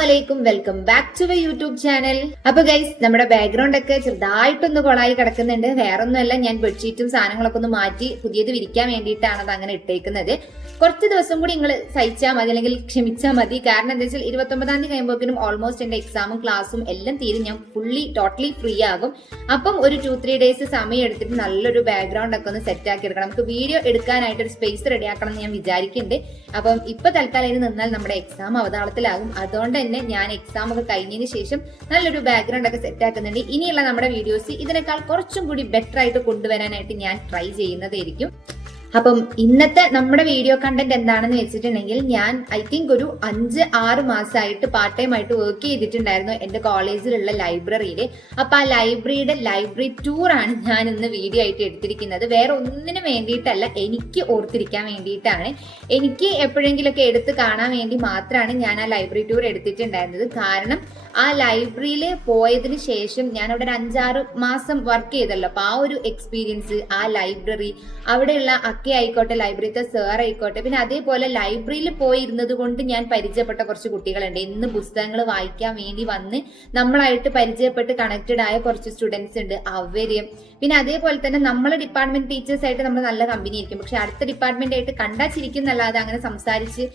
അസ്സലാമലൈക്കും, welcome back to my YouTube channel. അപ്പൊ guys, നമ്മുടെ ബാക്ക്ഗ്രൗണ്ട് ഒക്കെ ചെറുതായിട്ടൊന്ന് കൊളായി കിടക്കുന്നുണ്ട്. വേറൊന്നുമല്ല, ഞാൻ ബെഡ്ഷീറ്റും സാധനങ്ങളൊക്കെ ഒന്ന് മാറ്റി പുതിയത് വിരിക്കാൻ വേണ്ടിയിട്ടാണ് അത് അങ്ങനെ ഇട്ടേക്കുന്നത്. കുറച്ച് ദിവസം കൂടി നിങ്ങൾ സഹിച്ചാൽ മതി, അല്ലെങ്കിൽ ക്ഷമിച്ചാൽ മതി. കാരണം എന്താ വെച്ചാൽ 29-ാം തീയതി കഴിയുമ്പോഴേക്കും ഓൾമോസ്റ്റ് എന്റെ എക്സാമും ക്ലാസ്സും എല്ലാം തീരും. ഞാൻ ടോട്ടലി ഫ്രീ ആകും. അപ്പം ഒരു 2-3 ഡേയ്സ് സമയം എടുത്തിട്ട് നല്ലൊരു ബാക്ക്ഗ്രൗണ്ട് ഒക്കെ ഒന്ന് സെറ്റ് ആക്കി എടുക്കണം. നമുക്ക് വീഡിയോ എടുക്കാനായിട്ട് ഒരു സ്പേസ് റെഡി ആക്കണം എന്ന് ഞാൻ വിചാരിക്കുന്നുണ്ട്. അപ്പം ഇപ്പൊ തൽക്കാലം ഇത് നിന്നാൽ നമ്മുടെ എക്സാം അവതാളത്തിലാകും. അതുകൊണ്ട് തന്നെ ഞാൻ എക്സാം ഒക്കെ കഴിഞ്ഞതിന് ശേഷം നല്ലൊരു ബാക്ക്ഗ്രൗണ്ട് ഒക്കെ സെറ്റ് ആക്കുന്നുണ്ട്. ഇനിയുള്ള നമ്മുടെ വീഡിയോസ് ഇതിനേക്കാൾ കുറച്ചും കൂടി ബെറ്റർ ആയിട്ട് കൊണ്ടുവരാനായിട്ട് ഞാൻ ട്രൈ ചെയ്യുന്നതായിരിക്കും. അപ്പം ഇന്നത്തെ നമ്മുടെ വീഡിയോ കണ്ടന്റ് എന്താണെന്ന് വെച്ചിട്ടുണ്ടെങ്കിൽ, ഞാൻ ഐ തിങ്ക് ഒരു 5-6 മാസമായിട്ട് പാർട്ട് ടൈം ആയിട്ട് വർക്ക് ചെയ്തിട്ടുണ്ടായിരുന്നു എന്റെ കോളേജിലുള്ള ലൈബ്രറിയിൽ. അപ്പൊ ആ ലൈബ്രറി ടൂർ ആണ് ഞാൻ ഇന്ന് വീഡിയോ ആയിട്ട് എടുത്തിരിക്കുന്നത്. വേറെ ഒന്നിനു വേണ്ടിയിട്ടല്ല, എനിക്ക് ഓർത്തിരിക്കാൻ വേണ്ടിയിട്ടാണ്. എനിക്ക് എപ്പോഴെങ്കിലുമൊക്കെ എടുത്ത് കാണാൻ വേണ്ടി മാത്രമാണ് ഞാൻ ആ ലൈബ്രറി ടൂർ എടുത്തിട്ടുണ്ടായിരുന്നത്. കാരണം ആ ലൈബ്രറിയിൽ പോയതിനു ശേഷം ഞാൻ അവിടെ ഒരു 5-6 മാസം വർക്ക് ചെയ്തല്ലോ. അപ്പൊ ആ ഒരു എക്സ്പീരിയൻസ്, ആ ലൈബ്രറി, അവിടെയുള്ള ഒക്കെ ആയിക്കോട്ടെ, ലൈബ്രറിത്തെ സാർ ആയിക്കോട്ടെ, പിന്നെ അതേപോലെ ലൈബ്രറിയിൽ പോയിരുന്നത് കൊണ്ട് ഞാൻ പരിചയപ്പെട്ട കുറച്ച് കുട്ടികളുണ്ട്. ഇന്ന് പുസ്തകങ്ങൾ വായിക്കാൻ വേണ്ടി വന്ന് നമ്മളായിട്ട് പരിചയപ്പെട്ട് കണക്റ്റഡ് ആയ കുറച്ച് സ്റ്റുഡൻസ് ഉണ്ട്. അവര് പിന്നെ അതേപോലെ തന്നെ നമ്മളെ ഡിപ്പാർട്ട്മെന്റ് ടീച്ചേഴ്സ് ആയിട്ട് നമ്മൾ നല്ല കമ്പനി ആയിരിക്കും. പക്ഷെ അടുത്ത ഡിപ്പാർട്ട്മെന്റ് ആയിട്ട് കണ്ടാ ചിരിക്കുന്നല്ലാതെ അങ്ങനെ സംസാരിച്ച്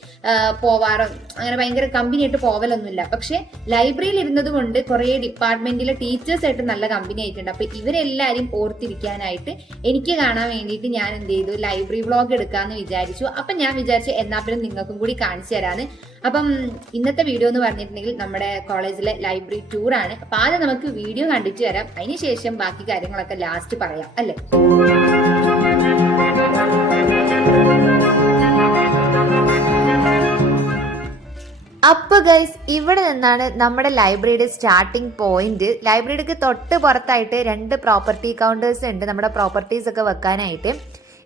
പോവാറോ അങ്ങനെ ഭയങ്കര കമ്പനി ആയിട്ട് പോവലൊന്നുമില്ല. പക്ഷെ ലൈബ്രറിയിൽ ഇരുന്നത് കൊണ്ട് കുറെ ഡിപ്പാർട്ട്മെന്റിലെ ടീച്ചേഴ്സ് ആയിട്ട് നല്ല കമ്പനി ആയിട്ടുണ്ട്. അപ്പൊ ഇവരെല്ലാരും ഓർത്തിരിക്കാനായിട്ട് എനിക്ക് കാണാൻ വേണ്ടിയിട്ട് ഞാൻ എന്ത് ചെയ്തു, ലൈബ്രറി വ്ളോഗ് എടുക്കാന്ന് വിചാരിച്ചു. അപ്പൊ ഞാൻ വിചാരിച്ചു എന്നാ പിന്നെ നിങ്ങൾക്കും കൂടി കാണിച്ചു തരാന്ന്. അപ്പം ഇന്നത്തെ വീഡിയോ എന്ന് പറഞ്ഞിട്ടുണ്ടെങ്കിൽ നമ്മുടെ കോളേജിലെ ലൈബ്രറി ടൂർ ആണ്. അപ്പൊ ആദ്യം നമുക്ക് വീഡിയോ കണ്ടിട്ട് വരാം, അതിനുശേഷം ബാക്കി കാര്യങ്ങളൊക്കെ ലാസ്റ്റ് പറയാം, അല്ലേ? അപ്പൊ ഗൈസ്, ഇവിടെ നിന്നാണ് നമ്മുടെ ലൈബ്രറിയുടെ സ്റ്റാർട്ടിംഗ് പോയിന്റ്. ലൈബ്രറിക്ക് തൊട്ട് പുറത്തായിട്ട് 2 പ്രോപ്പർട്ടി കൗണ്ടേഴ്സ് ഉണ്ട്, നമ്മുടെ പ്രോപ്പർട്ടീസ് ഒക്കെ വെക്കാനായിട്ട്.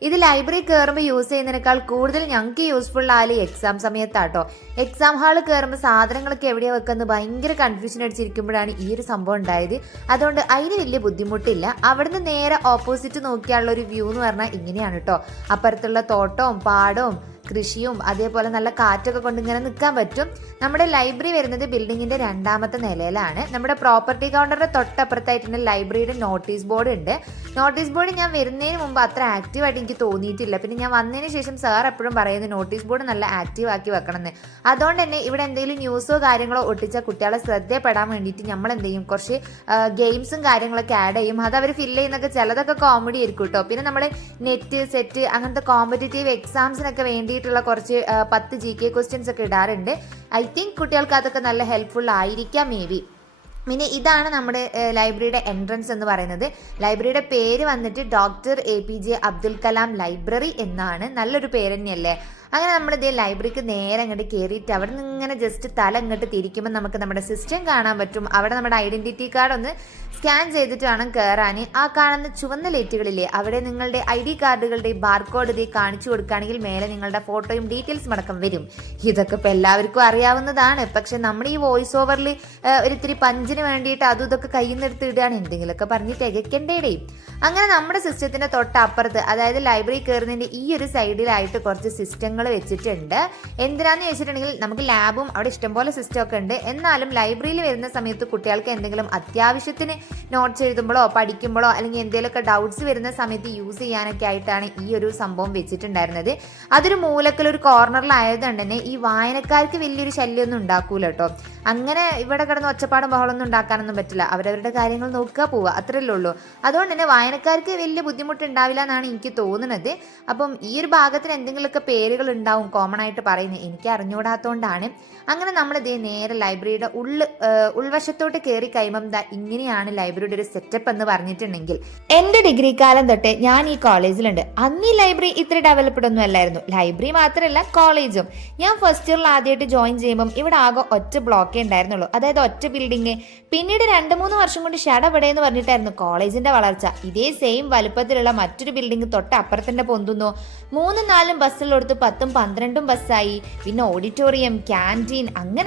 ഇത് ലൈബ്രറി കയറുമ്പോൾ യൂസ് ചെയ്യുന്നതിനേക്കാൾ കൂടുതൽ ഞങ്ങൾക്ക് യൂസ്ഫുൾ ആയാലും എക്സാം സമയത്താട്ടോ. എക്സാം ഹാള് കയറുമ്പോൾ സാധനങ്ങളൊക്കെ എവിടെയാണ് വെക്കുന്നത് ഭയങ്കര കൺഫ്യൂഷൻ അടിച്ചിരിക്കുമ്പോഴാണ് ഈ ഒരു സംഭവം ഉണ്ടായത്. അതുകൊണ്ട് അതിന് വലിയ ബുദ്ധിമുട്ടില്ല. അവിടുന്ന് നേരെ ഓപ്പോസിറ്റ് നോക്കിയാലുള്ള ഒരു വ്യൂ എന്ന് പറഞ്ഞാൽ ഇങ്ങനെയാണ് കേട്ടോ. അപ്പുറത്തുള്ള തോട്ടവും പാടവും കൃഷിയും അതേപോലെ നല്ല കാറ്റൊക്കെ കൊണ്ട് ഇങ്ങനെ നിൽക്കാൻ പറ്റും. നമ്മുടെ ലൈബ്രറി വരുന്നത് ബിൽഡിങ്ങിന്റെ 2ാമത്തെ നിലയിലാണ്. നമ്മുടെ പ്രോപ്പർട്ടി കൗണ്ടറിന്റെ തൊട്ടപ്പുറത്തായിട്ട് ലൈബ്രറിയുടെ നോട്ടീസ് ബോർഡ് ഉണ്ട്. നോട്ടീസ് ബോർഡ് ഞാൻ വരുന്നതിന് മുമ്പ് അത്ര ആക്റ്റീവായിട്ട് എനിക്ക് തോന്നിയിട്ടില്ല. പിന്നെ ഞാൻ വന്നതിന് ശേഷം സാർ എപ്പോഴും പറയുന്നത് നോട്ടീസ് ബോർഡ് നല്ല ആക്റ്റീവ് ആക്കി വെക്കണമെന്ന്. അതുകൊണ്ട് തന്നെ ഇവിടെ എന്തെങ്കിലും ന്യൂസോ കാര്യങ്ങളോ ഒട്ടിച്ചാൽ കുട്ടികളെ ശ്രദ്ധപ്പെടാൻ വേണ്ടിയിട്ട് നമ്മൾ എന്ത് ചെയ്യും, കുറച്ച് ഗെയിംസും കാര്യങ്ങളൊക്കെ ആഡ് ചെയ്യും. അത് അവർ ഫില്ല് ചെയ്യുന്നൊക്കെ ചിലതൊക്കെ കോമഡി ആയിരിക്കും കേട്ടോ. പിന്നെ നമ്മൾ നെറ്റ് സെറ്റ് അങ്ങനത്തെ കോമ്പറ്റേറ്റീവ് എക്സാംസിനൊക്കെ വേണ്ടിയിട്ടുള്ള കുറച്ച് 10 GK ക്വസ്റ്റ്യൻസ് ഒക്കെ ഇടാറുണ്ട്. ഐ തിങ്ക് കുട്ടികൾക്ക് അതൊക്കെ നല്ല ഹെൽപ്ഫുൾ ആയിരിക്കാം മേ ബി. പിന്നെ ഇതാണ് നമ്മുടെ ലൈബ്രറിയുടെ എൻട്രൻസ് എന്ന് പറയുന്നത്. ലൈബ്രറിയുടെ പേര് വന്നിട്ട് doctor APJ Abdul Kalam library എന്നാണ്. നല്ലൊരു പേര് തന്നെയല്ലേ? അങ്ങനെ നമ്മൾ ഇതേ ലൈബ്രറിക്ക് നേരെ അങ്ങോട്ട് കയറിയിട്ട് അവിടെ നിന്ന് ഇങ്ങനെ ജസ്റ്റ് തല അങ്ങോട്ട് തിരിക്കുമ്പോൾ നമുക്ക് നമ്മുടെ സിസ്റ്റം കാണാൻ പറ്റും. അവിടെ നമ്മുടെ ഐഡന്റിറ്റി കാർഡ് ഒന്ന് സ്കാൻ ചെയ്തിട്ട് വേണം കയറാൻ. ആ കാണുന്ന ചുവന്ന ലൈറ്റുകളില്ലേ, അവിടെ നിങ്ങളുടെ ID കാർഡുകളുടെ ബാർകോഡ് ഇത് കാണിച്ചു കൊടുക്കുകയാണെങ്കിൽ മേലെ നിങ്ങളുടെ ഫോട്ടോയും ഡീറ്റെയിൽസും അടക്കം വരും. ഇതൊക്കെ ഇപ്പം എല്ലാവർക്കും അറിയാവുന്നതാണ്. പക്ഷെ നമ്മൾ ഈ വോയിസ് ഓവറിൽ ഒരിത്തിരി പഞ്ചിന് വേണ്ടിയിട്ട് അതും ഇതൊക്കെ കയ്യിൽ നിന്ന് എടുത്ത് ഇടുകയാണ്, എന്തെങ്കിലുമൊക്കെ പറഞ്ഞ് തികയ്ക്കേണ്ടേ. അങ്ങനെ നമ്മുടെ സിസ്റ്റത്തിന്റെ തൊട്ടപ്പുറത്ത്, അതായത് ലൈബ്രറി കയറുന്നതിന്റെ ഈ ഒരു സൈഡിലായിട്ട് കുറച്ച് സിസ്റ്റങ്ങൾ വെച്ചിട്ടുണ്ട്. എന്തിനാന്ന് ചോദിച്ചിട്ടുണ്ടെങ്കിൽ നമുക്ക് ലാബും അവിടെ ഇഷ്ടംപോലെ സിസ്റ്റം ഒക്കെ ഉണ്ട്. എന്നാലും ലൈബ്രറിയിൽ വരുന്ന സമയത്ത് കുട്ടികൾക്ക് എന്തെങ്കിലും അത്യാവശ്യത്തിന് നോട്ട്സ് എഴുതുമ്പോഴോ പഠിക്കുമ്പോഴോ അല്ലെങ്കിൽ എന്തെങ്കിലുമൊക്കെ ഡൗട്ട്സ് വരുന്ന സമയത്ത് യൂസ് ചെയ്യാനൊക്കെ ആയിട്ടാണ് ഈ ഒരു സംഭവം വെച്ചിട്ടുണ്ടായിരുന്നത്. അതൊരു മൂലക്കലൊരു കോർണറിലായതുകൊണ്ട് തന്നെ ഈ വായനക്കാർക്ക് വലിയൊരു ശല്യമൊന്നും ഉണ്ടാക്കൂല കേട്ടോ. അങ്ങനെ ഇവിടെ കിടന്ന് ഒച്ചപ്പാടും ബഹളമൊന്നും ഉണ്ടാക്കാനൊന്നും പറ്റില്ല. അവരവരുടെ കാര്യങ്ങൾ നോക്കുക, പോവുക, അത്രയല്ലേ ഉള്ളൂ. അതുകൊണ്ട് തന്നെ വായനക്കാർക്ക് വലിയ ബുദ്ധിമുട്ടുണ്ടാവില്ല എന്നാണ് എനിക്ക് തോന്നുന്നത്. അപ്പം ഈ ഒരു ഭാഗത്തിന് എന്തെങ്കിലുമൊക്കെ പേരുകൾ ഉണ്ടാവും കോമൺ ആയിട്ട് പറയുന്നത്, എനിക്ക് അറിഞ്ഞുകൂടാത്തതുകൊണ്ടാണ്. അങ്ങനെ നമ്മൾ ഇതേ നേരെ ലൈബ്രറിയുടെ ഉൾവശത്തോട്ട് കയറി കഴിയുമ്പം ഇങ്ങനെയാണ് ലൈബ്രറിയുടെ ഒരു സെറ്റപ്പ് എന്ന് പറഞ്ഞിട്ടുണ്ടെങ്കിൽ, എന്റെ ഡിഗ്രി കാലം തൊട്ടേ ഞാൻ ഈ കോളേജിലുണ്ട്. അന്ന് ഈ ലൈബ്രറി ഇത്ര ഡെവലപ്ഡ് ഒന്നും അല്ലായിരുന്നു. ലൈബ്രറി മാത്രമല്ല കോളേജും. ഞാൻ ഫസ്റ്റ് ഇയറിൽ ആദ്യമായിട്ട് ജോയിൻ ചെയ്യുമ്പം ഇവിടെ ആകെ ഒറ്റ ബ്ലോക്കേ ഉണ്ടായിരുന്നുള്ളൂ, അതായത് ഒറ്റ ബിൽഡിങ്. പിന്നീട് 2-3 വർഷം കൊണ്ട് ഷടപടയെന്ന് പറഞ്ഞിട്ടായിരുന്നു കോളേജിന്റെ വളർച്ച. ഇതേ സെയിം വലുപ്പത്തിലുള്ള മറ്റൊരു ബിൽഡിംഗ് തൊട്ട് അപ്പുറത്തിന്റെ പൊന്തുന്നു. 3-4 ബസ്സിലെടുത്ത് 10-12 ബസ്സായി. പിന്നെ ഓഡിറ്റോറിയം, ക്യാൻറ്റീൻ,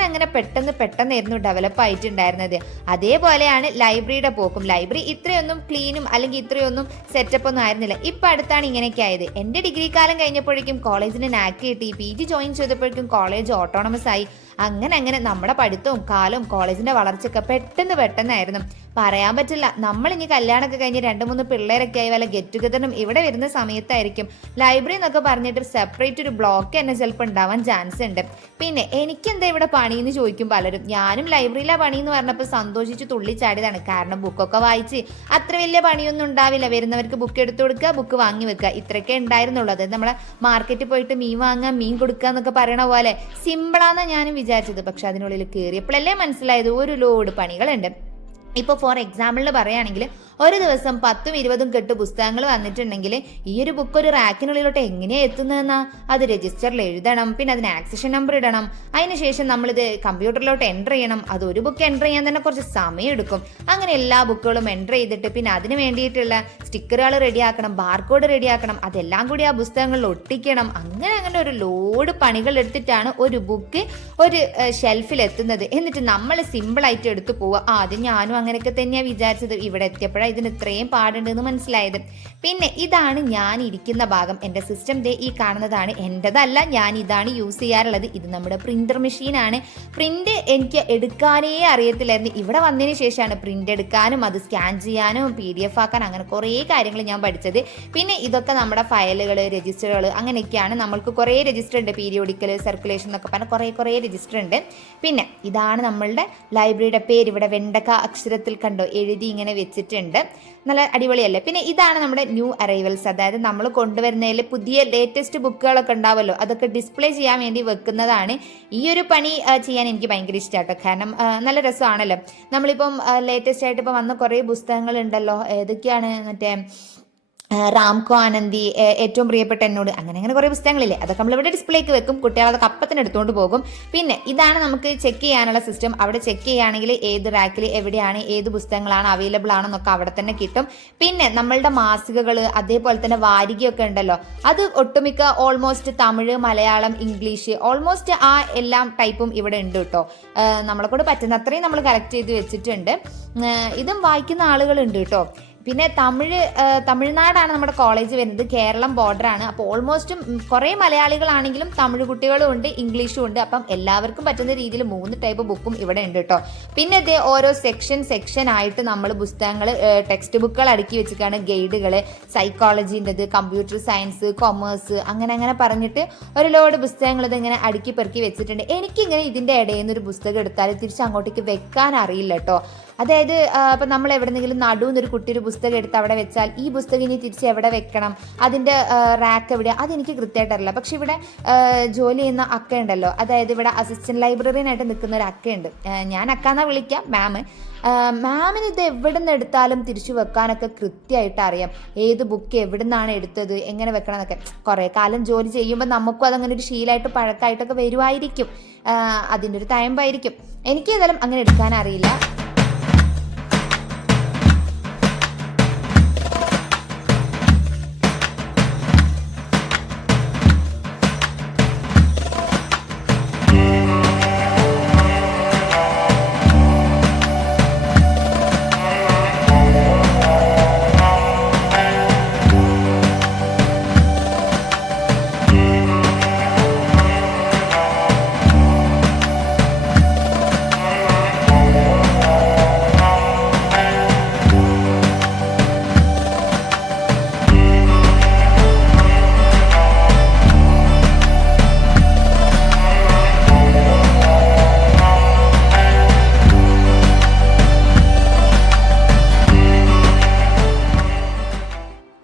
അങ്ങനെ പെട്ടെന്നായിരുന്നു ഡെവലപ്പ് ആയിട്ടുണ്ടായിരുന്നത്. അതേപോലെയാണ് ലൈബ്രറിയുടെ പോക്കും. ലൈബ്രറി ഇത്രയൊന്നും ക്ലീനും അല്ലെങ്കിൽ ഇത്രയൊന്നും സെറ്റപ്പ് ഒന്നും ആയിരുന്നില്ല. ഇപ്പൊ അടുത്താണ് ഇങ്ങനെയൊക്കെ ആയത്. എന്റെ ഡിഗ്രി കാലം കഴിഞ്ഞപ്പോഴേക്കും കോളേജിന് നാക്ക് കിട്ടി. PG ജോയിൻ ചെയ്തപ്പോഴേക്കും കോളേജ് ഓട്ടോണമസ് ആയി. അങ്ങനെ അങ്ങനെ നമ്മുടെ പഠിത്തവും കാലവും കോളേജിന്റെ വളർച്ചയൊക്കെ പെട്ടെന്നായിരുന്നു. പറയാൻ പറ്റില്ല, നമ്മളിനി കല്യാണമൊക്കെ കഴിഞ്ഞ് 2-3 പിള്ളേരൊക്കെ ആയി വല്ല ഗെറ്റ് ടുഗദറിനും ഇവിടെ വരുന്ന സമയത്തായിരിക്കും ലൈബ്രറി എന്നൊക്കെ പറഞ്ഞിട്ട് സെപ്പറേറ്റ് ഒരു ബ്ലോക്ക് തന്നെ ചിലപ്പോൾ ഉണ്ടാവാൻ ചാൻസ് ഉണ്ട്. പിന്നെ എനിക്കെന്താ ഇവിടെ പണിയെന്ന് ചോദിക്കും പലരും. ഞാനും ലൈബ്രറിയിലെ പണി എന്ന് പറഞ്ഞപ്പോൾ സന്തോഷിച്ച് തുള്ളിച്ചാടിയതാണ്. കാരണം ബുക്കൊക്കെ വായിച്ച് അത്ര വലിയ പണിയൊന്നും ഉണ്ടാവില്ല. വരുന്നവർക്ക് ബുക്ക് എടുത്തു കൊടുക്കുക, ബുക്ക് വാങ്ങി വെക്കുക, ഇത്രയൊക്കെ ഉണ്ടായിരുന്നുള്ളൂ. അത് നമ്മളെ മാർക്കറ്റിൽ പോയിട്ട് മീൻ വാങ്ങുക, മീൻ കൊടുക്കുക എന്നൊക്കെ പറയണ പോലെ സിമ്പിളാണെന്നാണ് ഞാനും വിചാരിച്ചത്. പക്ഷെ അതിനുള്ളിൽ കയറിയപ്പോഴല്ലേ മനസ്സിലായത് ഒരു ലോഡ് പണികളുണ്ട്. ഇപ്പോൾ ഫോർ എക്സാമ്പിളിന് പറയുകയാണെങ്കിൽ ഒരു ദിവസം 10-20 കെട്ട് പുസ്തകങ്ങൾ വന്നിട്ടുണ്ടെങ്കിൽ ഈ ഒരു ബുക്ക് ഒരു റാക്കിനുള്ളിലോട്ട് എങ്ങനെയാണ് എത്തുന്നതെന്നാ അത് രജിസ്റ്ററിൽ എഴുതണം, പിന്നെ അതിന് ആക്സഷൻ നമ്പർ ഇടണം, അതിനുശേഷം നമ്മളിത് കമ്പ്യൂട്ടറിലോട്ട് എൻ്റർ ചെയ്യണം. അത് ഒരു ബുക്ക് എൻ്റർ ചെയ്യാൻ തന്നെ കുറച്ച് സമയം എടുക്കും. അങ്ങനെ എല്ലാ ബുക്കുകളും എൻ്റർ ചെയ്തിട്ട് പിന്നെ അതിന് വേണ്ടിയിട്ടുള്ള സ്റ്റിക്കറുകൾ റെഡിയാക്കണം, ബാർകോഡ് റെഡിയാക്കണം, അതെല്ലാം കൂടി ആ പുസ്തകങ്ങളിൽ ഒട്ടിക്കണം. അങ്ങനെ ഒരു ലോഡ് പണികൾ എടുത്തിട്ടാണ് ഒരു ബുക്ക് ഒരു ഷെൽഫിൽ എത്തുന്നത്. എന്നിട്ട് നമ്മൾ സിമ്പിളായിട്ട് എടുത്തു പോവുക. ആദ്യം ഞാനും അങ്ങനെയൊക്കെ തന്നെയാണ് വിചാരിച്ചത്. ഇവിടെ എത്തിയപ്പോഴാണ് ഇതിന് ഇത്രയും പാടുണ്ടെന്ന് മനസ്സിലായത്. പിന്നെ ഇതാണ് ഞാൻ ഇരിക്കുന്ന ഭാഗം. എൻ്റെ സിസ്റ്റം ദേ ഈ കാണുന്നതാണ്. എൻ്റെതല്ല, ഞാൻ ഇതാണ് യൂസ് ചെയ്യാറുള്ളത്. ഇത് നമ്മുടെ പ്രിന്റർ മെഷീനാണ്. പ്രിന്റ് എനിക്ക് എടുക്കാനേ അറിയത്തില്ലായിരുന്നു. ഇവിടെ വന്നതിന് ശേഷമാണ് പ്രിന്റ് എടുക്കാനും അത് സ്കാൻ ചെയ്യാനും PDF ആക്കാൻ അങ്ങനെ കുറേ കാര്യങ്ങൾ ഞാൻ പഠിച്ചത്. പിന്നെ ഇതൊക്കെ നമ്മുടെ ഫയലുകൾ, രജിസ്റ്ററുകൾ, അങ്ങനെയൊക്കെയാണ്. നമ്മൾക്ക് കുറേ രജിസ്റ്റർ ഉണ്ട്, പീരിയോഡിക്കൽ, സർക്കുലേഷൻ എന്നൊക്കെ പറഞ്ഞാൽ കുറേ രജിസ്റ്റർ ഉണ്ട്. പിന്നെ ഇതാണ് നമ്മളുടെ ലൈബ്രറിയുടെ പേര്. ഇവിടെ വെണ്ടക്ക അക്ഷരത്തിൽ കണ്ടോ എഴുതി ഇങ്ങനെ വെച്ചിട്ടുണ്ട്. നല്ല അടിപൊളിയല്ലേ. പിന്നെ ഇതാണ് നമ്മുടെ ന്യൂ അറൈവൽസ്, അതായത് നമ്മൾ കൊണ്ടുവരുന്നതിൽ പുതിയ ലേറ്റസ്റ്റ് ബുക്കുകളൊക്കെ ഉണ്ടാവുമല്ലോ, അതൊക്കെ ഡിസ്പ്ലേ ചെയ്യാൻ വേണ്ടി വെക്കുന്നതാണ്. ഈ ഒരു പണി ചെയ്യാൻ എനിക്ക് ഭയങ്കര ഇഷ്ടമാട്ടോ. കാരണം നല്ല രസമാണല്ലോ. നമ്മളിപ്പം ലേറ്റസ്റ്റ് ആയിട്ട് ഇപ്പം വന്ന കുറേ പുസ്തകങ്ങൾ ഉണ്ടല്ലോ. ഏതൊക്കെയാണ്? മറ്റേ റാംകോ ആനന്ദി, ഏറ്റവും പ്രിയപ്പെട്ട എന്നോട്, അങ്ങനെ കുറേ പുസ്തകങ്ങളില്ലേ, അതൊക്കെ നമ്മളിവിടെ ഡിസ്പ്ലേക്ക് വെക്കും. കുട്ടികൾ അതൊക്കെ അപ്പത്തിന് എടുത്തുകൊണ്ട് പോകും. പിന്നെ ഇതാണ് നമുക്ക് ചെക്ക് ചെയ്യാനുള്ള സിസ്റ്റം. അവിടെ ചെക്ക് ചെയ്യുകയാണെങ്കിൽ ഏത് റാക്കിൽ എവിടെയാണ് ഏത് പുസ്തകങ്ങളാണ് അവൈലബിൾ ആണെന്നൊക്കെ അവിടെ തന്നെ കിട്ടും. പിന്നെ നമ്മളുടെ മാസികകൾ, അതേപോലെ തന്നെ വാരികയൊക്കെ ഉണ്ടല്ലോ, അത് ഒട്ടുമിക്ക almost Tamil, Malayalam, English, almost ആ എല്ലാം ടൈപ്പും ഇവിടെ ഉണ്ട് കേട്ടോ. നമ്മളെ കൊണ്ട് പറ്റുന്ന അത്രയും നമ്മൾ കളക്ട് ചെയ്ത് വെച്ചിട്ടുണ്ട്. ഇതും വായിക്കുന്ന ആളുകളുണ്ട് കേട്ടോ. പിന്നെ തമിഴ്നാടാണ് നമ്മുടെ കോളേജ് വരുന്നത്. കേരളം ബോർഡറാണ്. അപ്പോൾ ഓൾമോസ്റ്റും കുറേ മലയാളികളാണെങ്കിലും തമിഴ് കുട്ടികളും ഉണ്ട്, ഇംഗ്ലീഷും ഉണ്ട്. അപ്പം എല്ലാവർക്കും പറ്റുന്ന രീതിയിൽ 3 ടൈപ്പ് ബുക്കും ഇവിടെ ഉണ്ട് കേട്ടോ. പിന്നെ ഇതേ ഓരോ സെക്ഷൻ ആയിട്ട് നമ്മൾ പുസ്തകങ്ങൾ, ടെക്സ്റ്റ് ബുക്കുകൾ അടുക്കി വെച്ചിട്ടാണ്. ഗൈഡുകൾ, സൈക്കോളജീൻ്റെത്, കമ്പ്യൂട്ടർ സയൻസ്, കൊമേഴ്സ്, അങ്ങനെ പറഞ്ഞിട്ട് ഒരു ലോഡ് പുസ്തകങ്ങൾ ഇതിങ്ങനെ അടുക്കി പെറുക്കി വെച്ചിട്ടുണ്ട്. എനിക്കിങ്ങനെ ഇതിൻ്റെ ഇടയിൽ നിന്നൊരു പുസ്തകം എടുത്താൽ തിരിച്ച് അങ്ങോട്ടേക്ക് വെക്കാൻ അറിയില്ല കേട്ടോ. അതായത് ഇപ്പം നമ്മൾ എവിടെന്നെങ്കിലും നടുവെന്നൊരു കുട്ടി ഒരു പുസ്തകം എടുത്ത് അവിടെ വെച്ചാൽ ഈ പുസ്തകം ഇനി തിരിച്ച് എവിടെ വെക്കണം, അതിൻ്റെ റാക്ക് എവിടെയാണ്, അതെനിക്ക് കൃത്യമായിട്ട് അറിയില്ല. പക്ഷെ ഇവിടെ ജോലി ചെയ്യുന്ന അക്ക ഉണ്ടല്ലോ, അതായത് ഇവിടെ അസിസ്റ്റന്റ് ലൈബ്രറിയനായിട്ട് നിൽക്കുന്ന ഒരു അക്കയുണ്ട്. ഞാൻ അക്കാന്നാ വിളിക്കാം, മാമിന് ഇത് എവിടെ നിന്ന് എടുത്താലും തിരിച്ചു വെക്കാനൊക്കെ കൃത്യമായിട്ട് അറിയാം. ഏത് ബുക്ക് എവിടെ നിന്നാണ് എടുത്തത്, എങ്ങനെ വെക്കണം എന്നൊക്കെ. കുറേ കാലം ജോലി ചെയ്യുമ്പോൾ നമുക്കും അതങ്ങനെ ഒരു ശീലമായിട്ട് പഴക്കമായിട്ടൊക്കെ വരുമായിരിക്കും. അതിൻ്റെ ഒരു തയമ്പായിരിക്കും. എനിക്ക് ഏതായാലും അങ്ങനെ എടുക്കാൻ അറിയില്ല.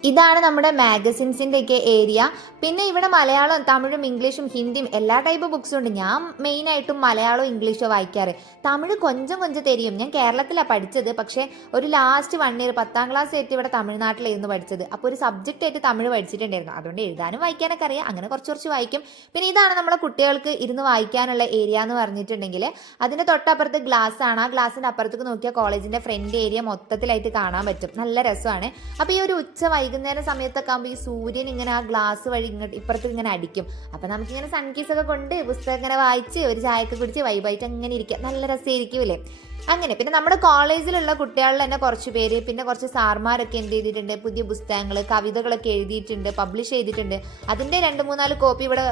ഇതാണ് നമ്മുടെ മാഗസിൻസിൻ്റെ ഒക്കെ ഏരിയ. പിന്നെ ഇവിടെ മലയാളം, തമിഴും, ഇംഗ്ലീഷും, ഹിന്ദിയും എല്ലാ ടൈപ്പ് ബുക്സും ഉണ്ട്. ഞാൻ മെയിനായിട്ടും മലയാളവും ഇംഗ്ലീഷോ വായിക്കാറ്. തമിഴ് കൊഞ്ചം തെരിയും. ഞാൻ കേരളത്തിലാണ് പഠിച്ചത്. പക്ഷേ ഒരു ലാസ്റ്റ് 1 ഇയർ 10ാം ക്ലാസ് ആയിട്ട് ഇവിടെ തമിഴ്നാട്ടിലായിരുന്നു പഠിച്ചത്. അപ്പോൾ ഒരു സബ്ജക്റ്റ് ആയിട്ട് തമിഴ് പഠിച്ചിട്ടുണ്ടായിരുന്നു. അതുകൊണ്ട് എഴുതാനും വായിക്കാനൊക്കെ അറിയാം. അങ്ങനെ കുറച്ച് വായിക്കും. പിന്നെ ഇതാണ് നമ്മളെ കുട്ടികൾക്ക് ഇരുന്ന് വായിക്കാനുള്ള ഏരിയ എന്ന് പറഞ്ഞിട്ടുണ്ടെങ്കിൽ അതിൻ്റെ തൊട്ടപ്പുറത്ത് ഗ്ലാസ് ആണ്. ആ ഗ്ലാസിൻ്റെ അപ്പുറത്തേക്ക് നോക്കിയാൽ കോളേജിൻ്റെ ഫ്രണ്ട് ഏരിയ മൊത്തത്തിലായിട്ട് കാണാൻ പറ്റും. നല്ല രസമാണ്. അപ്പോൾ ഈ ഒരു വൈകുന്നേരം സമയത്തൊക്കെ ആകുമ്പോൾ ഈ സൂര്യൻ ഇങ്ങനെ ആ ഗ്ലാസ് വഴി ഇങ്ങോട്ട് ഇപ്പുറത്ത് ഇങ്ങനെ അടിക്കും. അപ്പം നമുക്കിങ്ങനെ സൺകീസൊക്കെ കൊണ്ട് പുസ്തകം ഇങ്ങനെ വായിച്ച് ഒരു ചായയൊക്കെ കുടിച്ച് വൈബായിട്ട് അങ്ങനെ ഇരിക്കുക. നല്ല രസമായിരിക്കും അല്ലേ? അങ്ങനെ പിന്നെ നമ്മുടെ കോളേജിലുള്ള കുട്ടികളിൽ തന്നെ കുറച്ച് പേര്, പിന്നെ കുറച്ച് സാർമാരൊക്കെ എന്ത് ചെയ്തിട്ടുണ്ട്, പുതിയ പുസ്തകങ്ങൾ, കവിതകളൊക്കെ എഴുതിയിട്ടുണ്ട്, പബ്ലിഷ് ചെയ്തിട്ടുണ്ട്. അതിൻ്റെ 2-3-4 കോപ്പി ഇവിടെ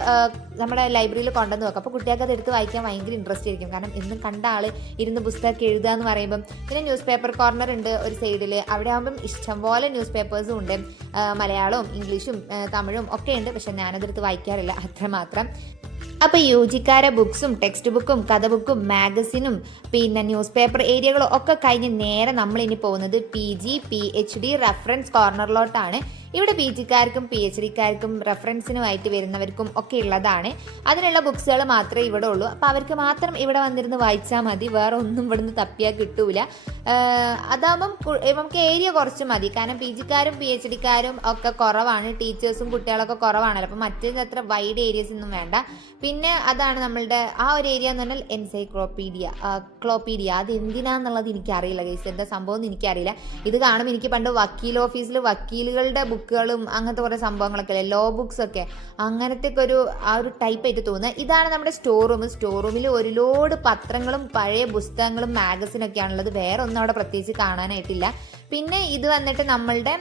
നമ്മുടെ ലൈബ്രറിയിൽ കൊണ്ടുവന്ന് വെക്കും. അപ്പോൾ കുട്ടികൾക്ക് അത് എടുത്ത് വായിക്കാൻ ഭയങ്കര ഇൻട്രസ്റ്റ് ആയിരിക്കും. കാരണം എന്നും കണ്ട ആൾ ഇരുന്ന് പുസ്തകമൊക്കെ എഴുതുക എന്ന് പറയുമ്പം. പിന്നെ ന്യൂസ് പേപ്പർ കോർണർ ഉണ്ട് ഒരു സൈഡിൽ. അവിടെ ആകുമ്പം ഇഷ്ടംപോലെ ന്യൂസ് പേപ്പേഴ്സും ഉണ്ട്, മലയാളവും ഇംഗ്ലീഷും തമിഴും ഒക്കെ ഉണ്ട്. പക്ഷെ ഞാനതെടുത്ത് വായിക്കാറില്ല അത്രമാത്രം. അപ്പോൾ യുജിക്കാരെ ബുക്സും ടെക്സ്റ്റ് ബുക്കും കഥ ബുക്കും മാഗസിനും പിന്നെ ന്യൂസ് പേപ്പർ ഏരിയകളും ഒക്കെ കഴിഞ്ഞ് നേരെ നമ്മളിനി പോകുന്നത് PG PhD റെഫറൻസ് കോർണറിലോട്ടാണ്. ഇവിടെ PGക്കാർക്കും PhDക്കാർക്കും റെഫറൻസിനുമായിട്ട് വരുന്നവർക്കും ഒക്കെ ഉള്ളതാണ്. അതിനുള്ള ബുക്സുകൾ മാത്രമേ ഇവിടെ ഉള്ളൂ. അപ്പോൾ അവർക്ക് മാത്രം ഇവിടെ വന്നിരുന്ന് വായിച്ചാൽ മതി, വേറെ ഒന്നും ഇവിടുന്ന് തപ്പിയാൽ കിട്ടൂല. അതാകുമ്പം നമുക്ക് ഏരിയ കുറച്ച് മതി. കാരണം PGക്കാരും PhDക്കാരും ഒക്കെ കുറവാണ്, ടീച്ചേഴ്സും കുട്ടികളൊക്കെ കുറവാണല്ലോ. അപ്പോൾ മറ്റേത് അത്ര വൈഡ് ഏരിയസ് ഒന്നും വേണ്ട. പിന്നെ അതാണ് നമ്മളുടെ ആ ഒരു ഏരിയ എന്ന് പറഞ്ഞാൽ ക്ലോപ്പീഡിയ. അത് എന്തിനാന്നുള്ളത് എനിക്കറിയില്ല ഗൈസ്, എന്താ സംഭവം എന്ന് എനിക്കറിയില്ല. ഇത് കാണുമ്പോൾ എനിക്ക് പണ്ട് വക്കീൽ ഓഫീസിൽ വക്കീലുകളുടെ ബുക്കുകളും അങ്ങനത്തെ കുറേ സംഭവങ്ങളൊക്കെ അല്ലേ, ലോ ബുക്സ് ഒക്കെ, അങ്ങനത്തെ ഒരു ആ ഒരു ടൈപ്പായിട്ട് തോന്നുന്നത്. ഇതാണ് നമ്മുടെ സ്റ്റോർ റൂം. സ്റ്റോർ റൂമിൽ ഒരു ലോഡ് പത്രങ്ങളും പഴയ പുസ്തകങ്ങളും മാഗസിനൊക്കെയാണുള്ളത്. വേറെ ഒന്നും അവിടെ പ്രത്യേകിച്ച് കാണാനായിട്ടില്ല. പിന്നെ ഇത് വന്നിട്ട് നമ്മളുടെ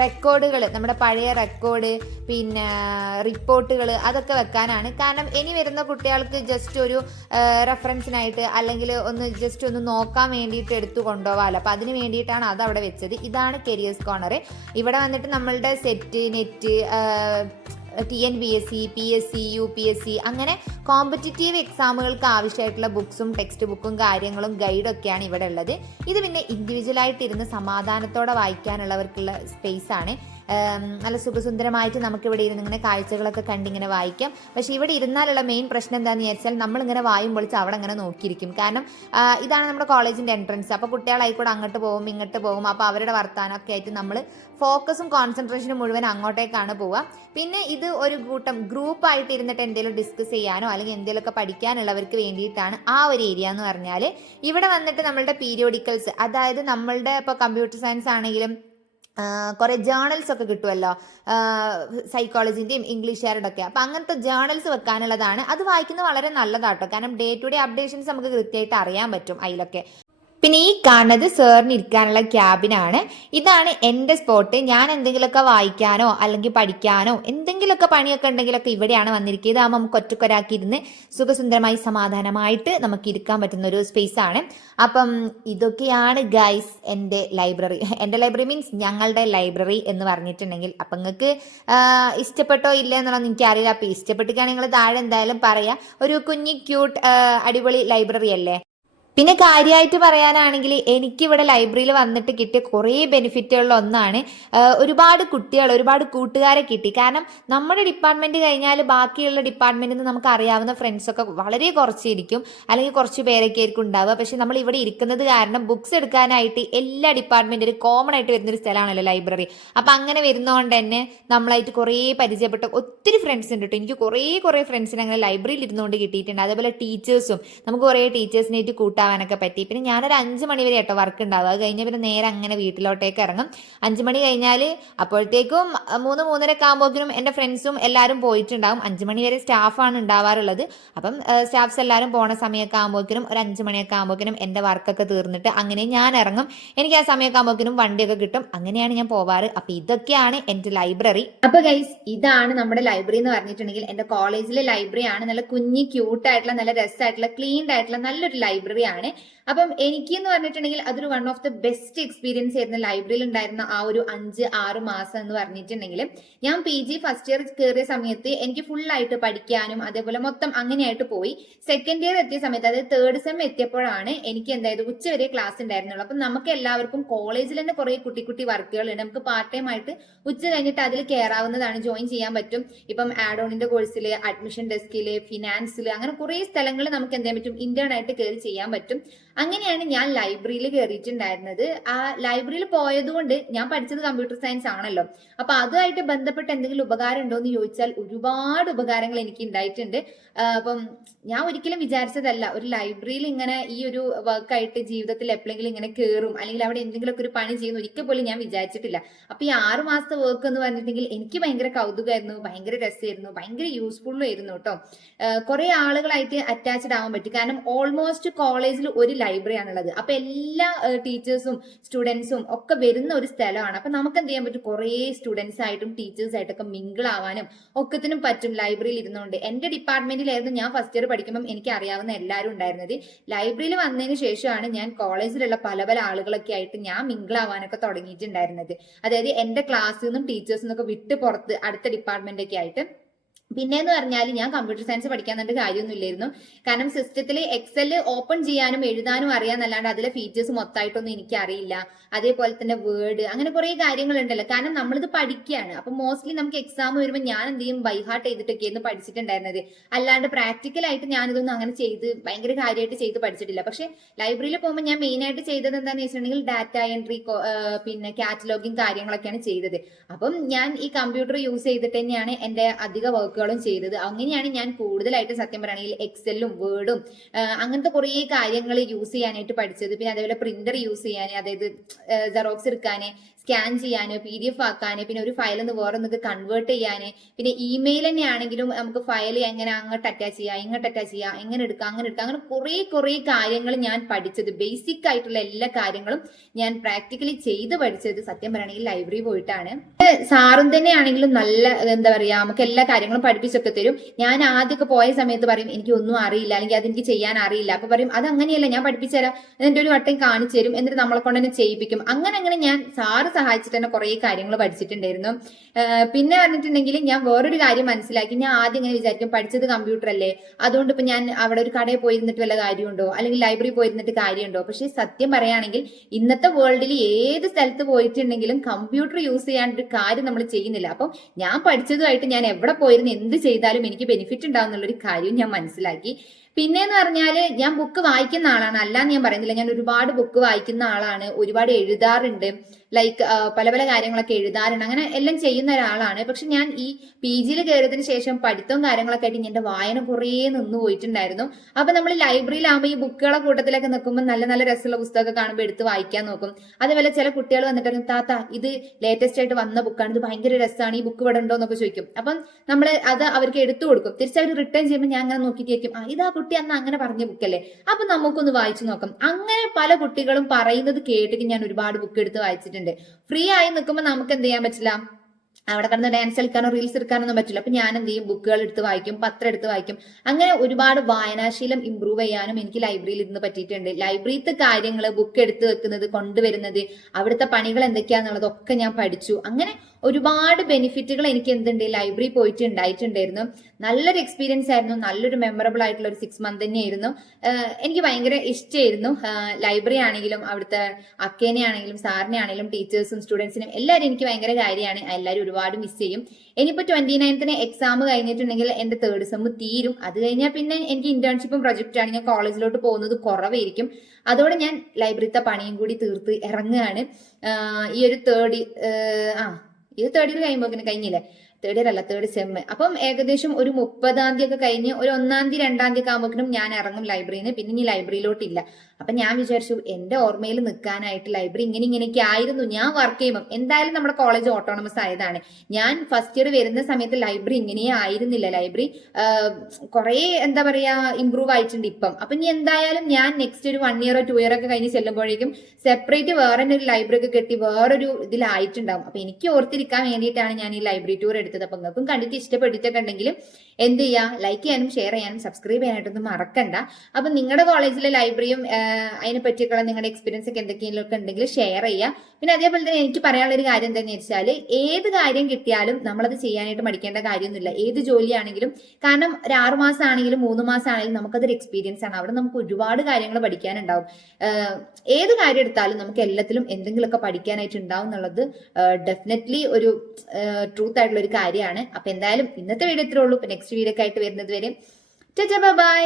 റെക്കോർഡുകൾ, നമ്മുടെ പഴയ റെക്കോർഡ്, പിന്നെ റിപ്പോർട്ടുകൾ, അതൊക്കെ വെക്കാനാണ്. കാരണം ഇനി വരുന്ന കുട്ടികൾക്ക് ജസ്റ്റ് ഒരു റെഫറൻസിനായിട്ട് അല്ലെങ്കിൽ ജസ്റ്റ് ഒന്ന് നോക്കാൻ വേണ്ടിയിട്ട് എടുത്തു കൊണ്ടുപോകാമല്ലോ. അപ്പോൾ അതിന് വേണ്ടിയിട്ടാണ് അത് അവിടെ വെച്ചത്. ഇതാണ് കരിയേഴ്സ് കോർണർ. ഇവിടെ വന്നിട്ട് നമ്മളുടെ set, net, TNPSC, PSC, UPSC അങ്ങനെ കോമ്പറ്റിറ്റീവ് എക്സാമുകൾക്ക് ആവശ്യമായിട്ടുള്ള ബുക്സും ടെക്സ്റ്റ് ബുക്കും കാര്യങ്ങളും ഗൈഡൊക്കെയാണ് ഇവിടെ ഉള്ളത്. ഇത് പിന്നെ ഇൻഡിവിജ്വലായിട്ടിരുന്ന് സമാധാനത്തോടെ വായിക്കാനുള്ളവർക്കുള്ള സ്പേസ് ആണ്. നല്ല സുഖസുന്ദരമായിട്ട് നമുക്കിവിടെ ഇരുന്ന് ഇങ്ങനെ കാഴ്ചകളൊക്കെ കണ്ടിങ്ങനെ വായിക്കാം. പക്ഷേ ഇവിടെ ഇരുന്നാലുള്ള മെയിൻ പ്രശ്നം എന്താണെന്ന് വിചാരിച്ചാൽ നമ്മളിങ്ങനെ വായും പൊളിച്ച് അവിടെ ഇങ്ങനെ നോക്കിയിരിക്കും. കാരണം ഇതാണ് നമ്മുടെ കോളേജിൻ്റെ എൻട്രൻസ്. അപ്പോൾ കുട്ടികളായിക്കൂടെ അങ്ങോട്ട് പോകും ഇങ്ങോട്ട് പോകും. അപ്പോൾ അവരുടെ വർത്താനമൊക്കെ ആയിട്ട് നമ്മൾ ഫോക്കസും കോൺസെൻട്രേഷനും മുഴുവൻ അങ്ങോട്ടേക്കാണ് പോവുക. പിന്നെ ഇത് ഒരു കൂട്ടം ഗ്രൂപ്പായിട്ട് ഇരുന്നിട്ട് എന്തെങ്കിലും ഡിസ്കസ് ചെയ്യാനോ അല്ലെങ്കിൽ എന്തെങ്കിലുമൊക്കെ പഠിക്കാനുള്ളവർക്ക് വേണ്ടിയിട്ടാണ് ആ ഒരു ഏരിയ എന്ന് പറഞ്ഞാൽ. ഇവിടെ വന്നിട്ട് നമ്മളുടെ പീരിയോഡിക്കൽസ്, അതായത് നമ്മളുടെ ഇപ്പോൾ കമ്പ്യൂട്ടർ സയൻസ് ആണെങ്കിലും കുറേ ജേണൽസ് ഒക്കെ കിട്ടുമല്ലോ, സൈക്കോളജിൻ്റെയും ഇംഗ്ലീഷുകാരുടെ ഒക്കെ. അപ്പോൾ അങ്ങനത്തെ ജേണൽസ് വെക്കാനുള്ളതാണ്. അത് വായിക്കുന്നത് വളരെ നല്ലതാട്ടോ. കാരണം ഡേ ടു ഡേ അപ്ഡേഷൻസ് നമുക്ക് കൃത്യമായിട്ട് അറിയാൻ പറ്റും അതിലൊക്കെ. പിന്നെ ഈ കാണുന്നത് സാറിന് ഇരിക്കാനുള്ള ക്യാബിനാണ്. ഇതാണ് എൻ്റെ സ്പോട്ട്. ഞാൻ എന്തെങ്കിലുമൊക്കെ വായിക്കാനോ അല്ലെങ്കിൽ പഠിക്കാനോ എന്തെങ്കിലുമൊക്കെ പണിയൊക്കെ ഉണ്ടെങ്കിലൊക്കെ ഇവിടെയാണ് വന്നിരിക്കുക. ഇതാകുമ്പോൾ നമുക്ക് ഒറ്റക്കൊരാക്കി ഇരുന്ന് സുഖസുന്ദരമായി സമാധാനമായിട്ട് നമുക്ക് ഇരിക്കാൻ പറ്റുന്ന ഒരു സ്പേസ് ആണ്. അപ്പം ഇതൊക്കെയാണ് ഗൈസ് എൻ്റെ ലൈബ്രറി. എൻ്റെ ലൈബ്രറി മീൻസ് ഞങ്ങളുടെ ലൈബ്രറി എന്ന് പറഞ്ഞിട്ടുണ്ടെങ്കിൽ. അപ്പം നിങ്ങൾക്ക് ഇഷ്ടപ്പെട്ടോ ഇല്ല എന്നുള്ളത് എനിക്കറിയില്ല. അപ്പം ഇഷ്ടപ്പെട്ടിട്ടാണ് നിങ്ങൾ താഴെ എന്തായാലും പറയാം. ഒരു കുഞ്ഞി ക്യൂട്ട് അടിപൊളി ലൈബ്രറി അല്ലേ. പിന്നെ കാര്യമായിട്ട് പറയാനാണെങ്കിൽ എനിക്കിവിടെ ലൈബ്രറിയിൽ വന്നിട്ട് കിട്ടിയ കുറേ ബെനിഫിറ്റുകളിൽ ഒന്നാണ് ഒരുപാട് കുട്ടികൾ, ഒരുപാട് കൂട്ടുകാരെ കിട്ടി. കാരണം നമ്മുടെ ഡിപ്പാർട്ട്മെൻറ്റ് കഴിഞ്ഞാൽ ബാക്കിയുള്ള ഡിപ്പാർട്ട്മെൻറ്റിൽ നിന്ന് നമുക്ക് അറിയാവുന്ന ഫ്രണ്ട്സൊക്കെ വളരെ കുറച്ചിരിക്കും, അല്ലെങ്കിൽ കുറച്ച് പേരൊക്കെ ആയിരിക്കും ഉണ്ടാവുക. പക്ഷെ നമ്മൾ ഇവിടെ ഇരിക്കുന്നത് കാരണം ബുക്സ് എടുക്കാനായിട്ട് എല്ലാ ഡിപ്പാർട്ട്മെൻറ്റിലും കോമൺ ആയിട്ട് വരുന്നൊരു സ്ഥലമാണല്ലോ ലൈബ്രറി. അപ്പം അങ്ങനെ വരുന്നതുകൊണ്ട് തന്നെ നമ്മളായിട്ട് കുറേ പരിചയപ്പെട്ട ഒത്തിരി ഫ്രണ്ട്സ് ഉണ്ട് കേട്ടോ. എനിക്ക് കുറേ ഫ്രണ്ട്സിനെ അങ്ങനെ ലൈബ്രറിയിൽ ഇരുന്നുകൊണ്ട് കിട്ടിയിട്ടുണ്ട്. അതേപോലെ ടീച്ചേഴ്സും, നമുക്ക് കുറേ ടീച്ചേഴ്സിനായിട്ട് കൂട്ടാവാനൊക്കെ പറ്റി. പിന്നെ ഞാനൊരു 5 മണി വരെ കേട്ടോ വർക്ക് ഉണ്ടാവുക. അത് കഴിഞ്ഞാൽ പിന്നെ നേരെ അങ്ങനെ വീട്ടിലോട്ടേക്ക് ഇറങ്ങും. 5 മണി കഴിഞ്ഞാൽ അപ്പോഴത്തേക്കും 3-3:30 ആകുമ്പോഴേക്കും എൻ്റെ ഫ്രണ്ട്സും എല്ലാവരും പോയിട്ടുണ്ടാവും. 5 മണി വരെ സ്റ്റാഫാണ് ഉണ്ടാവാറുള്ളത്. അപ്പം സ്റ്റാഫ്സ് എല്ലാവരും പോണ സമയമൊക്കെ ആകുമ്പോഴേക്കും ഒരു 5 മണിയൊക്കെ ആകുമ്പോഴേക്കും എൻ്റെ വർക്കൊക്കെ തീർന്നിട്ട് അങ്ങനെ ഞാൻ ഇറങ്ങും. എനിക്ക് ആ സമയമൊക്കെ ആകുമ്പോഴേക്കും വണ്ടിയൊക്കെ കിട്ടും. അങ്ങനെയാണ് ഞാൻ പോവാറ്. അപ്പം ഇതൊക്കെയാണ് എൻ്റെ ലൈബ്രറി. അപ്പോൾ ഗൈസ്, ഇതാണ് നമ്മുടെ ലൈബ്രറി എന്ന് പറഞ്ഞിട്ടുണ്ടെങ്കിൽ എൻ്റെ കോളേജിലെ ലൈബ്രറി ആണ്. നല്ല കുഞ്ഞി ക്യൂട്ടായിട്ടുള്ള, നല്ല രസമായിട്ടുള്ള, ക്ലീൻഡ് ആയിട്ടുള്ള നല്ലൊരു ലൈബ്രറി ആണ്. അപ്പം എനിക്ക് എന്ന് പറഞ്ഞിട്ടുണ്ടെങ്കിൽ അതൊരു one of the best experience ആയിരുന്നു ലൈബ്രറിയിൽ ഉണ്ടായിരുന്ന ആ ഒരു 5-6 മാസം എന്ന് പറഞ്ഞിട്ടുണ്ടെങ്കിൽ. ഞാൻ PG ഫസ്റ്റ് ഇയർ കയറിയ സമയത്ത് എനിക്ക് ഫുള്ളായിട്ട് പഠിക്കാനും അതേപോലെ മൊത്തം അങ്ങനെയായിട്ട് പോയി. സെക്കൻഡ് ഇയർ എത്തിയ സമയത്ത്, അതായത് തേർഡ് സെം എത്തിയപ്പോഴാണ് എനിക്ക് എന്തായത് ഉച്ചവരെ ക്ലാസ് ഉണ്ടായിരുന്നുള്ളൂ. അപ്പം നമുക്ക് എല്ലാവർക്കും കോളേജിൽ തന്നെ കുറേ കുട്ടി വർക്കുകളുണ്ട്. നമുക്ക് പാർട്ട് ടൈം ആയിട്ട് ഉച്ച കഴിഞ്ഞിട്ട് അതിൽ കയറാവുന്നതാണ്, ജോയിൻ ചെയ്യാൻ പറ്റും. ഇപ്പം ആഡ് ഓണിന്റെ കോഴ്സിൽ, അഡ്മിഷൻ ഡെസ്കിൽ, ഫിനാൻസിൽ, അങ്ങനെ കുറേ സ്ഥലങ്ങളിൽ നമുക്ക് എന്ത് ചെയ്യാൻ പറ്റും, ഇന്റേൺ ആയിട്ട് കയറി ചെയ്യാൻ പറ്റും. അങ്ങനെയാണ് ഞാൻ ലൈബ്രറിയിൽ കയറിയിട്ടുണ്ടായിരുന്നത്. ആ ലൈബ്രറിയിൽ പോയതുകൊണ്ട്, ഞാൻ പഠിച്ചത് കമ്പ്യൂട്ടർ സയൻസ് ആണല്ലോ, അപ്പൊ അതുമായിട്ട് ബന്ധപ്പെട്ട് എന്തെങ്കിലും ഉപകാരം ഉണ്ടോ എന്ന് ചോദിച്ചാൽ ഒരുപാട് ഉപകാരങ്ങൾ എനിക്ക് ഉണ്ടായിട്ടുണ്ട്. അപ്പം ഞാൻ ഒരിക്കലും വിചാരിച്ചതല്ല ഒരു ലൈബ്രറിയിൽ ഇങ്ങനെ ഈ ഒരു വർക്കായിട്ട് ജീവിതത്തിൽ എപ്പോഴെങ്കിലും ഇങ്ങനെ കയറും അല്ലെങ്കിൽ അവിടെ എന്തെങ്കിലുമൊക്കെ ഒരു പണി ചെയ്യുന്ന ഒരിക്കൽ പോലും ഞാൻ വിചാരിച്ചിട്ടില്ല. അപ്പൊ ഈ 6 മാസത്തെ വർക്ക് എന്ന് പറഞ്ഞിട്ടുണ്ടെങ്കിൽ എനിക്ക് ഭയങ്കര കൗതുകമായിരുന്നു, ഭയങ്കര രസമായിരുന്നു, ഭയങ്കര യൂസ്ഫുള്ളും ആയിരുന്നു കേട്ടോ. കുറെ ആളുകളായിട്ട് അറ്റാച്ച്ഡ് ആവാൻ പറ്റി. കാരണം ഓൾമോസ്റ്റ് കോളേജിൽ ഒരു ലൈബ്രറി ആണുള്ളത്. അപ്പൊ എല്ലാ ടീച്ചേഴ്സും സ്റ്റുഡൻസും ഒക്കെ വരുന്ന ഒരു സ്ഥലമാണ്. അപ്പൊ നമുക്ക് എന്ത് ചെയ്യാൻ പറ്റും, കുറേ സ്റ്റുഡൻസ് ആയിട്ടും ടീച്ചേഴ്സ് ആയിട്ടൊക്കെ മിങ്കിൾ ആവാനും ഒക്കത്തിനും പറ്റും ലൈബ്രറിയിൽ ഇരുന്നുകൊണ്ട്. എന്റെ ഡിപ്പാർട്ട്മെന്റിലായിരുന്നു ഞാൻ ഫസ്റ്റ് ഇയർ പഠിക്കുമ്പോൾ എനിക്ക് അറിയാവുന്ന എല്ലാവരും ഉണ്ടായിരുന്നത്. ലൈബ്രറിയിൽ വന്നതിന് ശേഷമാണ് ഞാൻ കോളേജിലുള്ള പല പല ആളുകളൊക്കെ ആയിട്ട് ഞാൻ മിങ്കിൾ ആവാനൊക്കെ തുടങ്ങിയിട്ടുണ്ടായിരുന്നത്. അതായത് എന്റെ ക്ലാസ്സിൽ നിന്നും ടീച്ചേഴ്സിൽ നിന്നൊക്കെ വിട്ട് പുറത്ത് അടുത്ത ഡിപ്പാർട്ട്മെന്റ് ഒക്കെ ആയിട്ട്. പിന്നെന്ന് പറഞ്ഞാൽ ഞാൻ കമ്പ്യൂട്ടർ സയൻസ് പഠിക്കാൻ തന്റെ കാര്യമൊന്നുമില്ലായിരുന്നു. കാരണം സിസ്റ്റത്തിൽ എക്സൽ ഓപ്പൺ ചെയ്യാനും എഴുതാനും അറിയാന്നല്ലാണ്ട് അതിലെ ഫീച്ചേഴ്സ് മൊത്തമായിട്ടൊന്നും എനിക്ക് അറിയില്ല. അതേപോലെ തന്നെ വേർഡ്, അങ്ങനെ കുറെ കാര്യങ്ങളുണ്ടല്ലോ. കാരണം നമ്മളിത് പഠിക്കുകയാണ്. അപ്പൊ മോസ്റ്റ്ലി നമുക്ക് എക്സാം വരുമ്പോൾ ഞാൻ എന്ത് ചെയ്യും, ബൈഹാർട്ട് ചെയ്തിട്ടൊക്കെയായിരുന്നു പഠിച്ചിട്ടുണ്ടായിരുന്നത്. അല്ലാണ്ട് പ്രാക്ടിക്കലായിട്ട് ഞാനിതൊന്നും അങ്ങനെ ചെയ്ത് ഭയങ്കര കാര്യമായിട്ട് ചെയ്ത് പഠിച്ചിട്ടില്ല. പക്ഷെ ലൈബ്രറിയിൽ പോകുമ്പോൾ ഞാൻ മെയിൻ ആയിട്ട് ചെയ്തത് എന്താണെന്ന് വെച്ചിട്ടുണ്ടെങ്കിൽ ഡാറ്റ എൻട്രി, പിന്നെ കാറ്റലോഗിങ് കാര്യങ്ങളൊക്കെയാണ് ചെയ്തത്. അപ്പം ഞാൻ ഈ കമ്പ്യൂട്ടർ യൂസ് ചെയ്തിട്ട് തന്നെയാണ് എന്റെ അധിക വർക്കുകളും ചെയ്തത്. അങ്ങനെയാണ് ഞാൻ കൂടുതലായിട്ട് സത്യം പറയുകയാണെങ്കിൽ എക്സലും വേർഡും അങ്ങനത്തെ കുറേ കാര്യങ്ങൾ യൂസ് ചെയ്യാനായിട്ട് പഠിച്ചത്. പിന്നെ അതേപോലെ പ്രിന്റർ യൂസ് ചെയ്യാൻ, അതായത് ജെറോക്സ് എടുക്കാന്, സ്കാൻ ചെയ്യാന്, PDF ആക്കാന്, പിന്നെ ഒരു ഫയലിൽ നിന്ന് വേറൊന്നൊക്കെ കൺവേർട്ട് ചെയ്യാന്, പിന്നെ ഇമെയിൽ തന്നെ ആണെങ്കിലും നമുക്ക് ഫയൽ എങ്ങനെ അങ്ങോട്ട് അറ്റാച്ച് ചെയ്യാം, ഇങ്ങോട്ട് അറ്റാച്ച് ചെയ്യാം, എങ്ങനെ എടുക്കാം, അങ്ങനെ കുറെ കാര്യങ്ങൾ ഞാൻ പഠിച്ചത്, ബേസിക് ആയിട്ടുള്ള എല്ലാ കാര്യങ്ങളും ഞാൻ പ്രാക്ടിക്കലി ചെയ്ത് പഠിച്ചത് സത്യം പറയുകയാണെങ്കിൽ ലൈബ്രറി പോയിട്ടാണ്. സാറും തന്നെ ആണെങ്കിലും നല്ല എന്താ പറയാ, നമുക്ക് എല്ലാ കാര്യങ്ങളും പഠിപ്പിച്ചൊക്കെ തരും. ഞാൻ ആദ്യമൊക്കെ പോയ സമയത്ത് പറയും എനിക്ക് ഒന്നും അറിയില്ല, അല്ലെങ്കിൽ അതെനിക്ക് ചെയ്യാൻ അറിയില്ല. അപ്പൊ പറയും അത് അങ്ങനെയല്ല, ഞാൻ പഠിപ്പിച്ചു തരാം, എന്നിട്ട് ഒരു വട്ടം കാണിച്ചു തരും, എന്നിട്ട് നമ്മളെ കൊണ്ട് തന്നെ ചെയ്യിപ്പിക്കും. അങ്ങനെ ഞാൻ സാറ് സഹായിച്ചിട്ട് തന്നെ കുറെ കാര്യങ്ങൾ പഠിച്ചിട്ടുണ്ടായിരുന്നു. പിന്നെ പറഞ്ഞിട്ടുണ്ടെങ്കിൽ ഞാൻ വേറൊരു കാര്യം മനസ്സിലാക്കി. ഞാൻ ആദ്യം ഇങ്ങനെ വിചാരിക്കും പഠിച്ചത് കമ്പ്യൂട്ടർ അല്ലേ, അതുകൊണ്ട് ഇപ്പൊ ഞാൻ അവിടെ ഒരു കടയിൽ പോയിരുന്നിട്ട് വല്ല കാര്യമുണ്ടോ, അല്ലെങ്കിൽ ലൈബ്രറി പോയിരുന്നിട്ട് കാര്യമുണ്ടോ? പക്ഷെ സത്യം പറയുകയാണെങ്കിൽ ഇന്നത്തെ വേൾഡിൽ ഏത് സ്ഥലത്ത് പോയിട്ടുണ്ടെങ്കിലും കമ്പ്യൂട്ടർ യൂസ് ചെയ്യാണ്ട് കാര്യം നമ്മൾ ചെയ്യുന്നില്ല. അപ്പം ഞാൻ പഠിച്ചതുമായിട്ട് ഞാൻ എവിടെ പോയിരുന്ന് എന്ത് ചെയ്താലും എനിക്ക് ബെനിഫിറ്റ് ഉണ്ടാവും എന്നുള്ളൊരു കാര്യം ഞാൻ മനസ്സിലാക്കി. പിന്നെന്ന് പറഞ്ഞാല് ഞാൻ ബുക്ക് വായിക്കുന്ന ആളാണ്, അല്ലാന്ന് ഞാൻ പറയുന്നില്ല. ഞാൻ ഒരുപാട് ബുക്ക് വായിക്കുന്ന ആളാണ്, ഒരുപാട് എഴുതാറുണ്ട്, ലൈക്ക് പല പല കാര്യങ്ങളൊക്കെ എഴുതാറുണ്ട്, അങ്ങനെ എല്ലാം ചെയ്യുന്ന ഒരാളാണ്. പക്ഷെ ഞാൻ ഈ PG കയറിയതിനു ശേഷം പഠിത്തവും കാര്യങ്ങളൊക്കെ ആയിട്ട് എന്റെ വായന കുറേ നിന്ന് പോയിട്ടുണ്ടായിരുന്നു. അപ്പൊ നമ്മൾ ലൈബ്രറിയിലാകുമ്പോൾ ഈ ബുക്കുകളെ കൂട്ടത്തിലൊക്കെ നിൽക്കുമ്പോൾ നല്ല നല്ല രസമുള്ള പുസ്തകമൊക്കെ കാണുമ്പോൾ എടുത്ത് വായിക്കാൻ നോക്കും. അതേപോലെ ചില കുട്ടികൾ വന്നിട്ട് താത്ത ഇത് ലേറ്റസ്റ്റ് ആയിട്ട് വന്ന ബുക്കാണ്, ഇത് ഭയങ്കര രസമാണ്, ഈ ബുക്ക് ഇവിടെ ഉണ്ടോ എന്നൊക്കെ ചോദിക്കും. അപ്പം നമ്മൾ അത് അവർക്ക് എടുത്തു കൊടുക്കും. തിരിച്ചവർ റിട്ടേൺ ചെയ്യുമ്പോൾ ഞാൻ അങ്ങനെ നോക്കിയിട്ടായിരിക്കും, ഇതാ കുട്ടി അന്ന് അങ്ങനെ പറഞ്ഞ ബുക്കല്ലേ, അപ്പൊ നമുക്കൊന്ന് വായിച്ചു നോക്കാം. അങ്ങനെ പല കുട്ടികളും പറയുന്നത് കേട്ടിട്ട് ഞാൻ ഒരുപാട് ബുക്ക് എടുത്ത് വായിച്ചിട്ടുണ്ട്. ഫ്രീ ആയി നിൽക്കുമ്പോൾ നമുക്ക് എന്ത് ചെയ്യാൻ പറ്റില്ല, അവിടെ കിടന്ന് ഡാൻസ് കളിക്കാനോ റീൽസ് എടുക്കാനൊന്നും പറ്റില്ല. അപ്പൊ ഞാൻ എന്ത് ചെയ്യും, ബുക്കുകൾ എടുത്ത് വായിക്കും, പത്രം എടുത്ത് വായിക്കും. അങ്ങനെ ഒരുപാട് വായനാശീലം ഇമ്പ്രൂവ് ചെയ്യാനും എനിക്ക് ലൈബ്രറിയിൽ ഇരുന്ന് പറ്റിയിട്ടുണ്ട്. ലൈബ്രറിത്തെ കാര്യങ്ങൾ, ബുക്ക് എടുത്ത് വെക്കുന്നത്, കൊണ്ടുവരുന്നത്, അവിടുത്തെ പണികൾ എന്തൊക്കെയാന്നുള്ളതൊക്കെ ഞാൻ പഠിച്ചു. അങ്ങനെ ഒരുപാട് ബെനിഫിറ്റുകൾ എനിക്ക് എന്തുണ്ട്, ലൈബ്രറി പോയിട്ട് ഉണ്ടായിട്ടുണ്ടായിരുന്നു. നല്ലൊരു എക്സ്പീരിയൻസ് ആയിരുന്നു, നല്ലൊരു മെമ്മറബിൾ ആയിട്ടുള്ള ഒരു 6 മന്ത് തന്നെയായിരുന്നു. എനിക്ക് ഭയങ്കര ഇഷ്ടമായിരുന്നു. ലൈബ്രറി ആണെങ്കിലും അവിടുത്തെ അക്കേനെ ആണെങ്കിലും സാറിനെ ആണെങ്കിലും ടീച്ചേഴ്സും സ്റ്റുഡൻസിനും എല്ലാവരും എനിക്ക് ഭയങ്കര കാര്യമാണ്. എല്ലാവരും ഒരുപാട് മിസ് ചെയ്യും. ഇനിയിപ്പോ 29th എക്സാം കഴിഞ്ഞിട്ടുണ്ടെങ്കിൽ എന്റെ 3rd സെം തീരും. അത് കഴിഞ്ഞാൽ പിന്നെ എനിക്ക് ഇന്റേൺഷിപ്പും പ്രൊജക്റ്റാണ്, ഞാൻ കോളേജിലോട്ട് പോകുന്നത് കുറവായിരിക്കും. അതോടെ ഞാൻ ലൈബ്രറിത്തെ പണിയും കൂടി തീർത്ത് ഇറങ്ങുകയാണ്. ഈ ഒരു ഇത് 3rd ഇയർ കഴിയുമ്പോൾ കഴിഞ്ഞില്ലേ, 3rd ഇയർ അല്ല 3rd സെം. അപ്പം ഏകദേശം ഒരു 30-ാം തീയതി ഒക്കെ കഴിഞ്ഞ് ഒരു 1-ാം തീയതി 2-ാം തീയതി ഒക്കെ ആകുമ്പോഴേക്കും ഞാൻ ഇറങ്ങും ലൈബ്രറിയിൽ നിന്ന്. പിന്നെ ഇനി ലൈബ്രറിയിലോട്ടില്ല. അപ്പൊ ഞാൻ വിചാരിച്ചു എന്റെ ഓർമ്മയിൽ നിൽക്കാനായിട്ട് ലൈബ്രറി ഇങ്ങനെയൊക്കെ ആയിരുന്നു ഞാൻ വർക്ക് ചെയ്യുമ്പോൾ. എന്തായാലും നമ്മുടെ കോളേജ് ഓട്ടോണമസ് ആയതാണ്. ഞാൻ ഫസ്റ്റ് ഇയർ വരുന്ന സമയത്ത് ലൈബ്രറി ഇങ്ങനെയേ ആയിരുന്നില്ല. ലൈബ്രറി കുറെ എന്താ പറയാ ഇമ്പ്രൂവ് ആയിട്ടുണ്ട് ഇപ്പം. അപ്പൊ ഇനി എന്തായാലും ഞാൻ നെക്സ്റ്റ് ഒരു 1 ഇയറോ 2 ഇയറോ ഒക്കെ കഴിഞ്ഞ് ചെല്ലുമ്പോഴേക്കും സെപ്പറേറ്റ് വേറെ ഒരു ലൈബ്രറി ഒക്കെ കെട്ടി വേറൊരു ഇതിലായിട്ടുണ്ടാവും. അപ്പൊ എനിക്ക് ഓർത്തിരിക്കാൻ വേണ്ടിയിട്ടാണ് ഞാൻ ഈ ലൈബ്രറി ടൂർ എടുത്തത്. അപ്പൊ നിങ്ങൾക്കും കണ്ടിട്ട് ഇഷ്ടപ്പെട്ടിട്ടൊക്കെ ഉണ്ടെങ്കിൽ എന്ത് ചെയ്യുക, ലൈക്ക് ചെയ്യാനും ഷെയർ ചെയ്യാനും സബ്സ്ക്രൈബ് ചെയ്യാനായിട്ടൊന്നും മറക്കണ്ട. അപ്പൊ നിങ്ങളുടെ കോളേജിലെ ലൈബ്രറിയും അതിനെ പറ്റിയൊക്കെയുള്ള നിങ്ങളുടെ എക്സ്പീരിയൻസ് ഒക്കെ എന്തൊക്കെയെങ്കിലും ഒക്കെ ഉണ്ടെങ്കിൽ ഷെയർ ചെയ്യുക. പിന്നെ അതേപോലെ തന്നെ എനിക്ക് പറയാനുള്ള ഒരു കാര്യം എന്താണെന്ന് വെച്ചാൽ, ഏത് കാര്യം കിട്ടിയാലും നമ്മളത് ചെയ്യാനായിട്ട് മടിക്കേണ്ട കാര്യമൊന്നുമില്ല. ഏത് ജോലിയാണെങ്കിലും, കാരണം ഒരു 6 മാസം ആണെങ്കിലും 3 മാസം ആണെങ്കിലും നമുക്കതൊരു എക്സ്പീരിയൻസ് ആണ്. അവിടെ നമുക്ക് ഒരുപാട് കാര്യങ്ങൾ പഠിക്കാനുണ്ടാവും. ഏത് കാര്യം എടുത്താലും നമുക്ക് എല്ലാത്തിലും എന്തെങ്കിലുമൊക്കെ പഠിക്കാനായിട്ട് ഉണ്ടാവും എന്നുള്ളത് ഡെഫിനറ്റ്ലി ഒരു ട്രൂത്ത് ആയിട്ടുള്ള ഒരു കാര്യമാണ്. അപ്പൊ എന്തായാലും ഇന്നത്തെ വീഡിയോ ഇത്രേ ഉള്ളൂ. നെക്സ്റ്റ് വീഡിയോ ഒക്കെ ആയിട്ട് വരുന്നത് വരെ ബൈ.